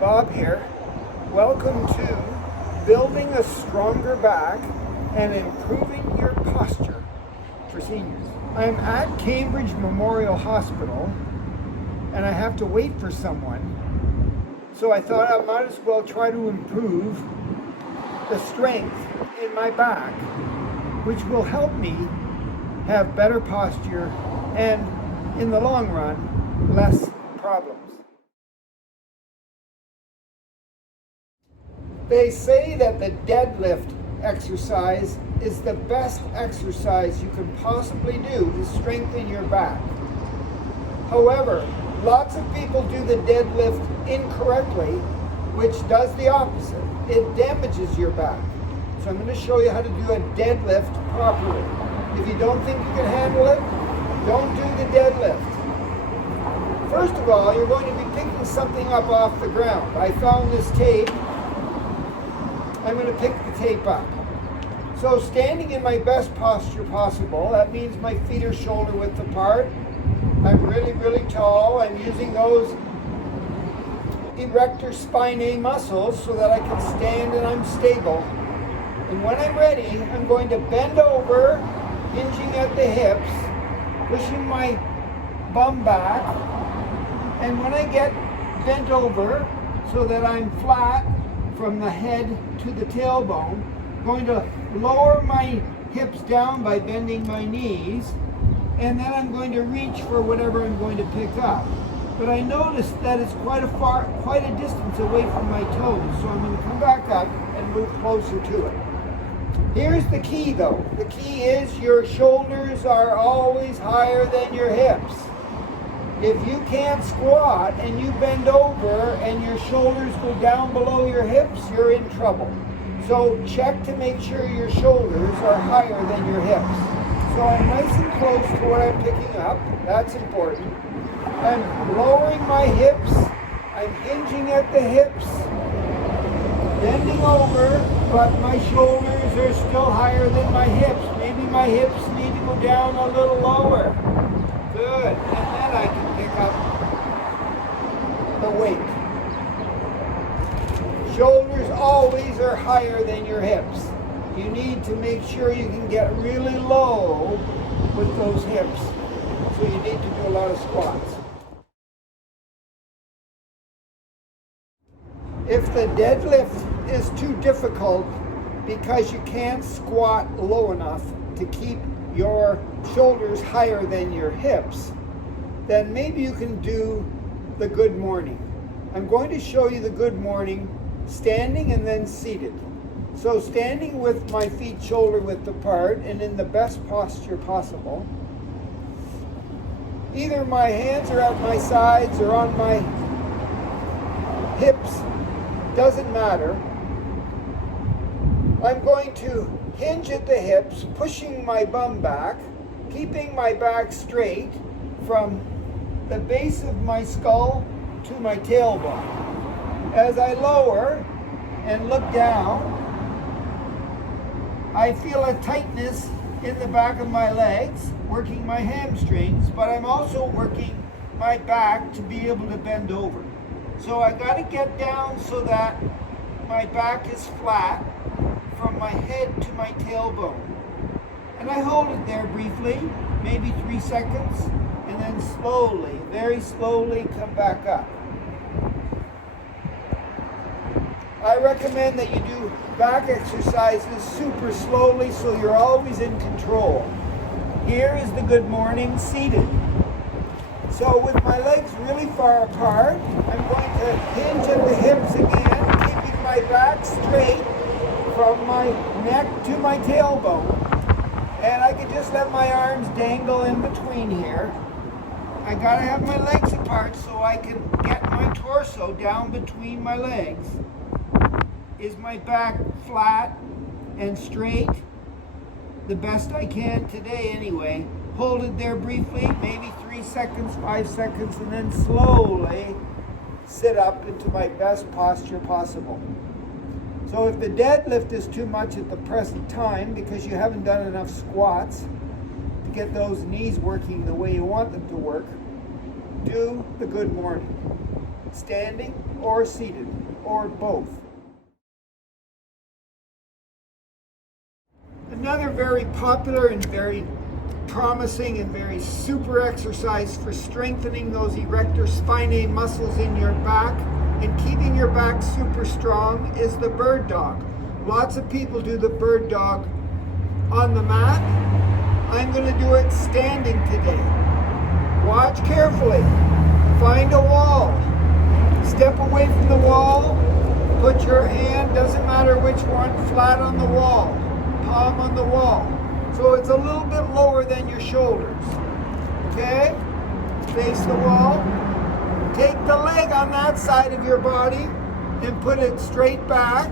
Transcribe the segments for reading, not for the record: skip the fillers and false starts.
Bob here. Welcome to Building a Stronger Back and Improving Your Posture for Seniors. I'm at Cambridge Memorial Hospital and I have to wait for someone. So I thought I might as well try to improve the strength in my back, which will help me have better posture and, in the long run, less problems. They say that the deadlift exercise is the best exercise you can possibly do to strengthen your back. However, lots of people do the deadlift incorrectly, which does the opposite. It damages your back. So I'm going to show you how to do a deadlift properly. If you don't think you can handle it, don't do the deadlift. First of all, you're going to be picking something up off the ground. I found this tape. I'm going to pick the tape up. So standing in my best posture possible, that means my feet are shoulder width apart. I'm really tall. I'm using those erector spinae muscles so that I can stand and I'm stable. And when I'm ready, I'm going to bend over, hinging at the hips, pushing my bum back. And when I get bent over so that I'm flat from the head to the tailbone, I'm going to lower my hips down by bending my knees, and then I'm going to reach for whatever I'm going to pick up. But I noticed that it's quite a distance away from my toes, so I'm going to come back up and move closer to it. Here's the key though. The key is your shoulders are always higher than your hips. If you can't squat and you bend over and your shoulders go down below your hips, you're in trouble. So check to make sure your shoulders are higher than your hips. So I'm nice and close to what I'm picking up. That's important. I'm lowering my hips. I'm hinging at the hips. Bending over, but my shoulders are still higher than my hips. Maybe my hips need to go down a little lower. Good. And then I can pick up the weight. Shoulders always are higher than your hips. You need to make sure you can get really low with those hips. So you need to do a lot of squats. If the deadlift is too difficult because you can't squat low enough to keep your shoulders higher than your hips, then maybe you can do the good morning. I'm going to show you the good morning standing and then seated. So standing with my feet shoulder width apart and in the best posture possible. Either my hands are at my sides or on my hips, doesn't matter. I'm going to hinge at the hips, pushing my bum back, keeping my back straight from the base of my skull to my tailbone. As I lower and look down, I feel a tightness in the back of my legs, working my hamstrings, but I'm also working my back to be able to bend over. So I got to get down so that my back is flat from my head to my tailbone. And I hold it there briefly, maybe 3 seconds, and then slowly, very slowly come back up. I recommend that you do back exercises super slowly so you're always in control. Here is the good morning seated. So with my legs really far apart, I'm going to hinge at the hips again, keeping my back straight from my neck to my tailbone. And I can just let my arms dangle in between here. I gotta have my legs apart so I can get my torso down between my legs. Is my back flat and straight? The best I can today anyway. Hold it there briefly, maybe 3 seconds, 5 seconds, and then slowly sit up into my best posture possible. So if the deadlift is too much at the present time because you haven't done enough squats to get those knees working the way you want them to work, do the good morning. Standing, or seated, or both. Another very popular and very promising and very super exercise for strengthening those erector spinae muscles in your back and keeping your back super strong is the bird dog. Lots of people do the bird dog on the mat. I'm going to do it standing today. Watch carefully. Find a wall. Step away from the wall. Put your hand, doesn't matter which one, flat on the wall. Palm on the wall. So it's a little bit lower than your shoulders. Okay? Face the wall. Take the leg on that side of your body and put it straight back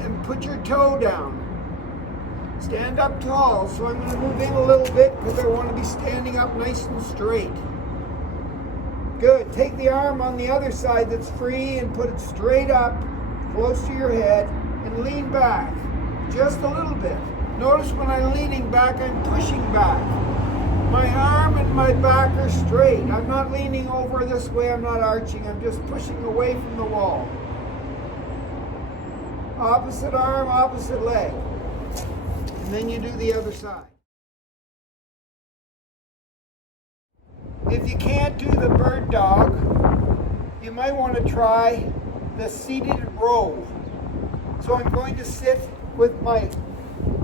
and put your toe down. Stand up tall. So I'm going to move in a little bit because I want to be standing up nice and straight. Good. Take the arm on the other side that's free and put it straight up, close to your head, and lean back just a little bit. Notice when I'm leaning back, I'm pushing back. My arm and my back are straight. I'm not leaning over this way, I'm not arching, I'm just pushing away from the wall. Opposite arm, opposite leg. And then you do the other side. If you can't do the bird dog, you might want to try the seated row. So I'm going to sit with my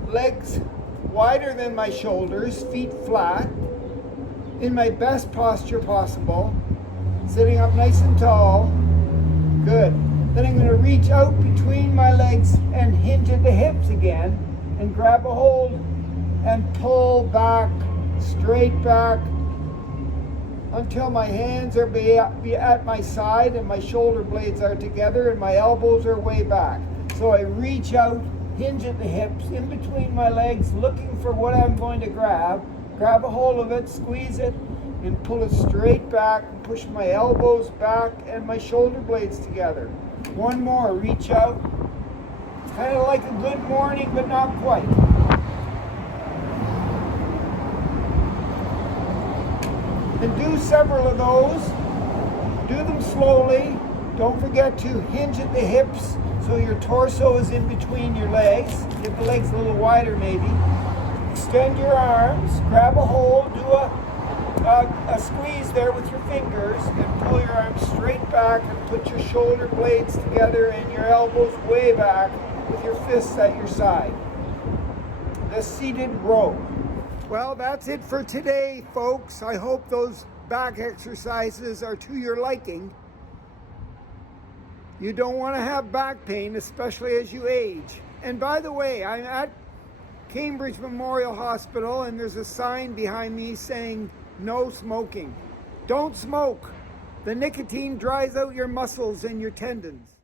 legs wider than my shoulders, feet flat, in my best posture possible, sitting up nice and tall. Good. Then I'm going to reach out between my legs and hinge at the hips again and grab a hold and pull back, straight back, until my hands are be at my side and my shoulder blades are together and my elbows are way back. So I reach out, hinge at the hips, in between my legs, looking for what I'm going to grab a hold of it, squeeze it, and pull it straight back, and push my elbows back and my shoulder blades together. One more, reach out. It's kind of like a good morning, but not quite. And do several of those. Do them slowly. Don't forget to hinge at the hips so your torso is in between your legs. Get the legs a little wider maybe. Extend your arms, grab a hold, do a squeeze there with your fingers and pull your arms straight back and put your shoulder blades together and your elbows way back with your fists at your side. The seated row. Well, that's it for today, folks. I hope those back exercises are to your liking. You don't want to have back pain, especially as you age. And by the way, I'm at Cambridge Memorial Hospital and there's a sign behind me saying no smoking. Don't smoke. The nicotine dries out your muscles and your tendons.